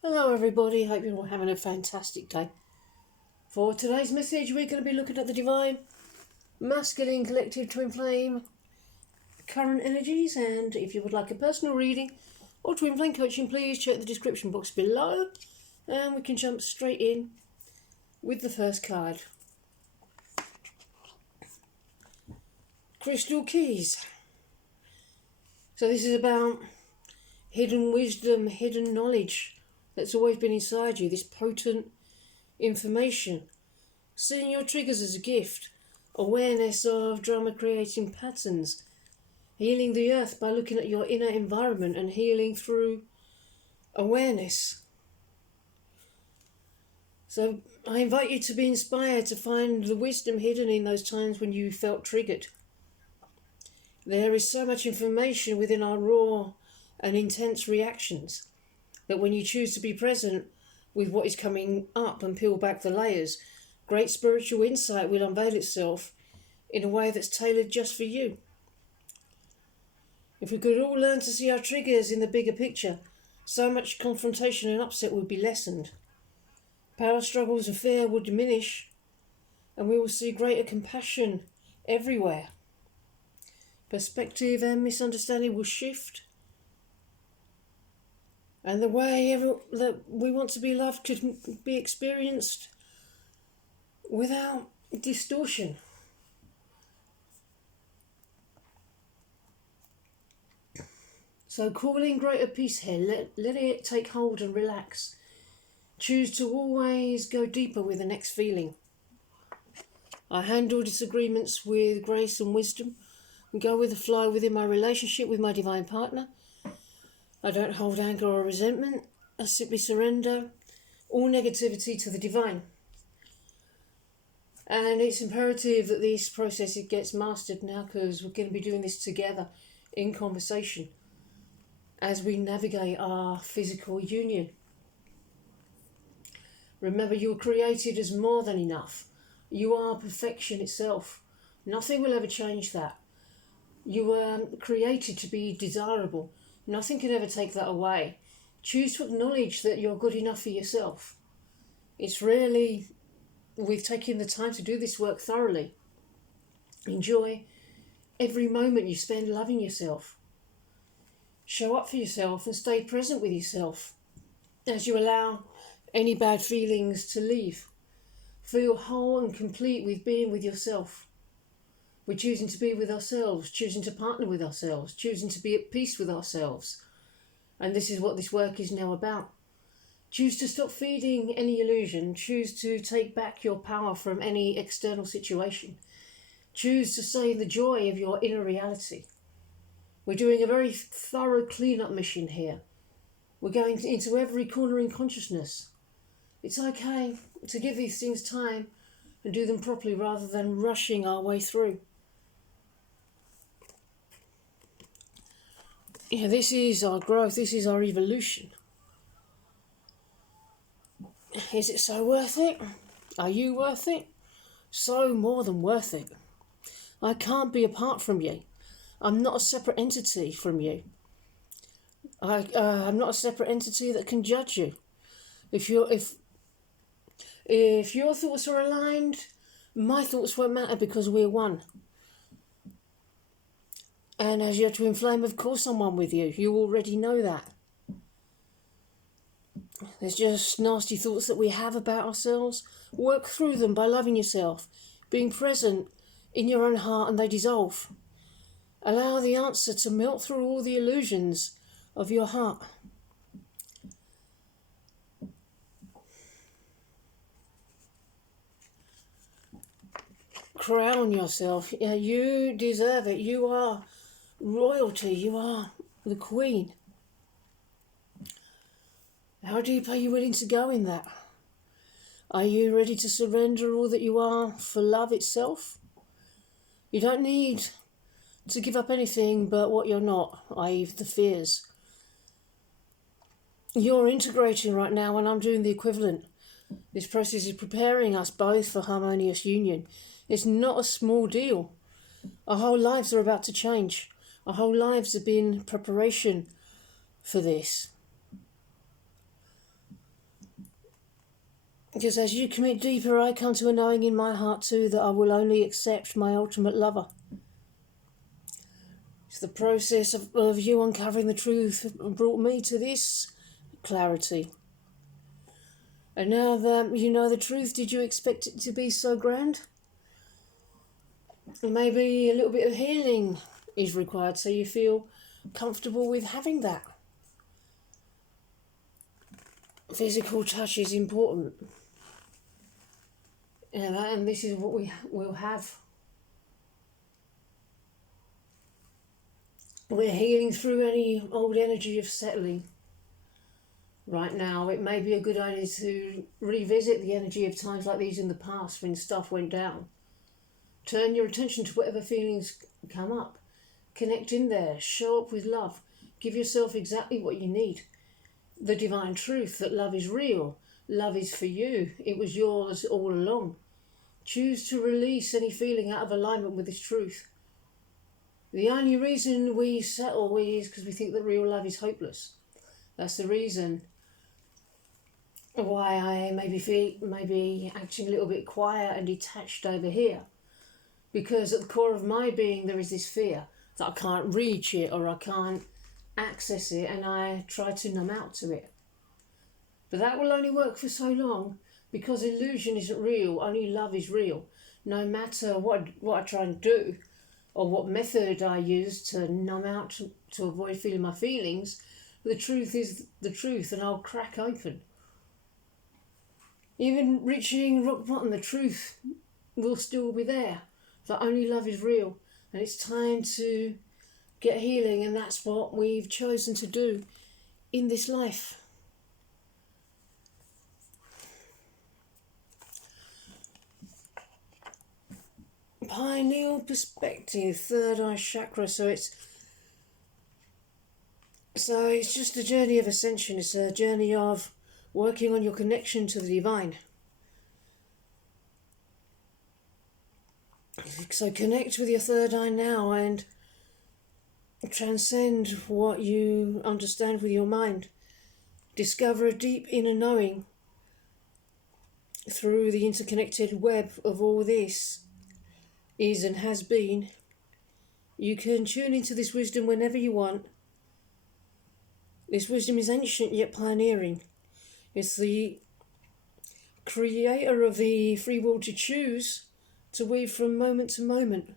Hello everybody, hope you're all having a fantastic day. For today's message we're going to be looking at the divine, masculine, collective, twin flame, current energies, and if you would like a personal reading or twin flame coaching, please check the description box below and we can jump straight in with the first card. Crystal Keys. So this is about hidden wisdom, hidden knowledge that's always been inside you, this potent information, seeing your triggers as a gift, awareness of drama creating patterns, healing the earth by looking at your inner environment and healing through awareness. So I invite you to be inspired to find the wisdom hidden in those times when you felt triggered. There is so much information within our raw and intense reactions that when you choose to be present with what is coming up and peel back the layers, great spiritual insight will unveil itself in a way that's tailored just for you. If we could all learn to see our triggers in the bigger picture, so much confrontation and upset would be lessened. Power struggles and fear will diminish, and we will see greater compassion everywhere. Perspective and misunderstanding will shift, and the way that we want to be loved could be experienced without distortion. So call in greater peace here, let it take hold and relax. Choose to always go deeper with the next feeling. I handle disagreements with grace and wisdom and go with the flow within my relationship with my divine partner. I don't hold anger or resentment. I simply surrender all negativity to the divine. And it's imperative that this process gets mastered now, because we're going to be doing this together in conversation as we navigate our physical union. Remember, you were created as more than enough. You are perfection itself. Nothing will ever change that. You were created to be desirable. Nothing can ever take that away. Choose to acknowledge that you're good enough for yourself. It's really, we've taken the time to do this work thoroughly. Enjoy every moment you spend loving yourself. Show up for yourself and stay present with yourself as you allow any bad feelings to leave. Feel whole and complete with being with yourself. We're choosing to be with ourselves, choosing to partner with ourselves, choosing to be at peace with ourselves. And this is what this work is now about. Choose to stop feeding any illusion. Choose to take back your power from any external situation. Choose to stay in the joy of your inner reality. We're doing a very thorough clean-up mission here. We're going into every corner in consciousness. It's okay to give these things time and do them properly rather than rushing our way through. Yeah, this is our growth, this is our evolution. Is it so worth it? Are you worth it? So more than worth it. I can't be apart from you. I'm not a separate entity from you. I'm not a separate entity that can judge you. If your thoughts are aligned, my thoughts won't matter because we're one. And as you're twin flame, of course I'm one with you. You already know that. There's just nasty thoughts that we have about ourselves. Work through them by loving yourself, being present in your own heart, and they dissolve. Allow the answer to melt through all the illusions of your heart. Crown yourself. Yeah, you deserve it. You are royalty. You are the queen. How deep are you willing to go in that? Are you ready to surrender all that you are for love itself? You don't need to give up anything but what you're not, i.e. the fears. You're integrating right now and I'm doing the equivalent. This process is preparing us both for harmonious union. It's not a small deal. Our whole lives are about to change. Our whole lives have been preparation for this. Because as you commit deeper, I come to a knowing in my heart too that I will only accept my ultimate lover. It's the process of you uncovering the truth brought me to this clarity. And now that you know the truth, did you expect it to be so grand? Maybe a little bit of healing is required so you feel comfortable with having that. Physical touch is important. And this is what we will have. We're healing through any old energy of settling. Right now, it may be a good idea to revisit the energy of times like these in the past when stuff went down. Turn your attention to whatever feelings come up. Connect in there. Show up with love. Give yourself exactly what you need. The divine truth that love is real. Love is for you. It was yours all along. Choose to release any feeling out of alignment with this truth. The only reason we settle is because we think that real love is hopeless. That's the reason why I maybe acting a little bit quiet and detached over here. Because at the core of my being there is this fear that I can't reach it or I can't access it, and I try to numb out to it. But that will only work for so long, because illusion isn't real, only love is real. No matter what I try and do or what method I use to numb out to avoid feeling my feelings, the truth is the truth, and I'll crack open. Even reaching rock bottom, the truth will still be there. That only love is real, and it's time to get healing, and that's what we've chosen to do in this life. Pineal perspective, third eye chakra. So it's just a journey of ascension. It's a journey of working on your connection to the divine. So connect with your third eye now and transcend what you understand with your mind. Discover a deep inner knowing through the interconnected web of all this is and has been. You can tune into this wisdom whenever you want. This wisdom is ancient yet pioneering. It's the creator of the free will to choose to weave from moment to moment.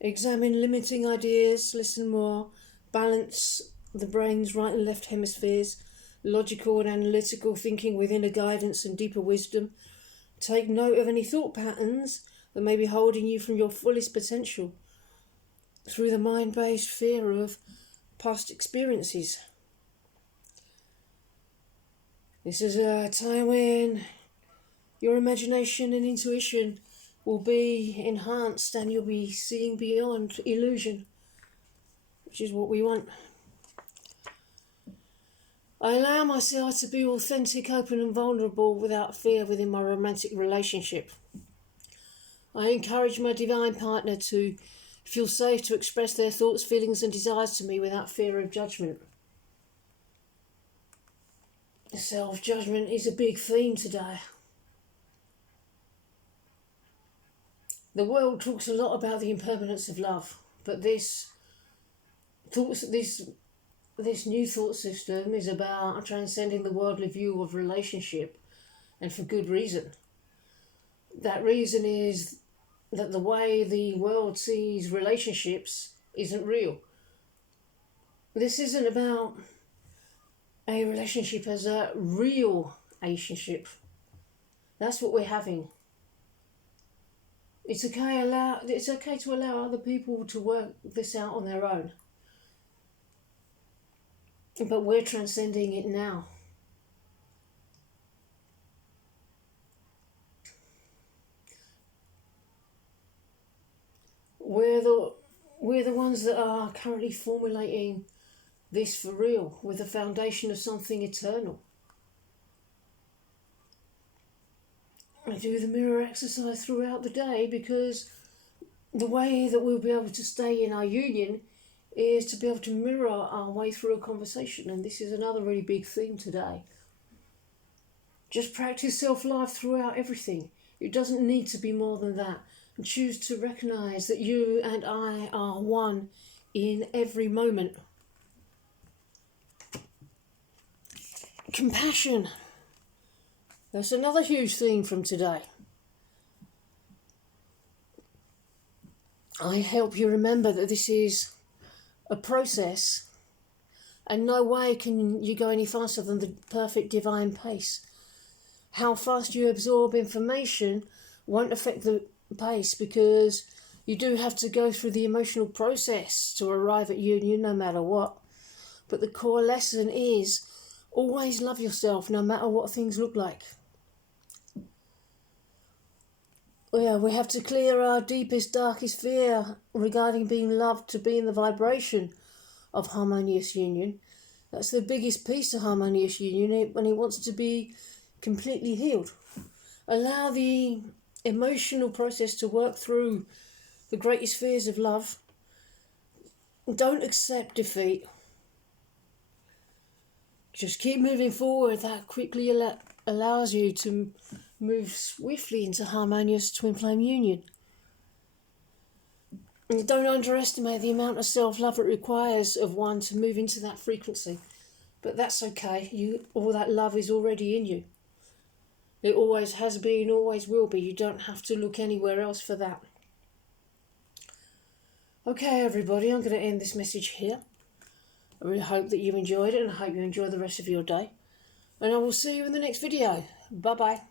Examine limiting ideas, listen more, balance the brain's right and left hemispheres, logical and analytical thinking with inner guidance and deeper wisdom. Take note of any thought patterns that may be holding you from your fullest potential through the mind-based fear of past experiences. This is a time when your imagination and intuition will be enhanced and you'll be seeing beyond illusion, which is what we want. I allow myself to be authentic, open and vulnerable without fear within my romantic relationship. I encourage my divine partner to feel safe to express their thoughts, feelings and desires to me without fear of judgment. Self-judgment is a big theme today. The world talks a lot about the impermanence of love, but this new thought system is about transcending the worldly view of relationship, and for good reason. That reason is that the way the world sees relationships isn't real. This isn't about a relationship as a real relationship. That's what we're having. It's okay to allow other people to work this out on their own. But we're transcending it now. We're the ones that are currently formulating this for real, with the foundation of something eternal. I do the mirror exercise throughout the day because the way that we'll be able to stay in our union is to be able to mirror our way through a conversation, and this is another really big theme today. Just practice self-love throughout everything. It doesn't need to be more than that. And choose to recognise that you and I are one in every moment. Compassion. That's another huge theme from today. I help you remember that this is a process, and no way can you go any faster than the perfect divine pace. How fast you absorb information won't affect the pace, because you do have to go through the emotional process to arrive at union no matter what. But the core lesson is always love yourself no matter what things look like. Yeah, we have to clear our deepest, darkest fear regarding being loved to be in the vibration of harmonious union. That's the biggest piece of harmonious union, when it wants to be completely healed. Allow the emotional process to work through the greatest fears of love. Don't accept defeat. Just keep moving forward. That quickly allows you to move swiftly into harmonious twin flame union. And don't underestimate the amount of self-love it requires of one to move into that frequency. But that's okay. All that love is already in you. It always has been, always will be. You don't have to look anywhere else for that. Okay, everybody, I'm going to end this message here. I really hope that you enjoyed it, and I hope you enjoy the rest of your day. And I will see you in the next video. Bye-bye.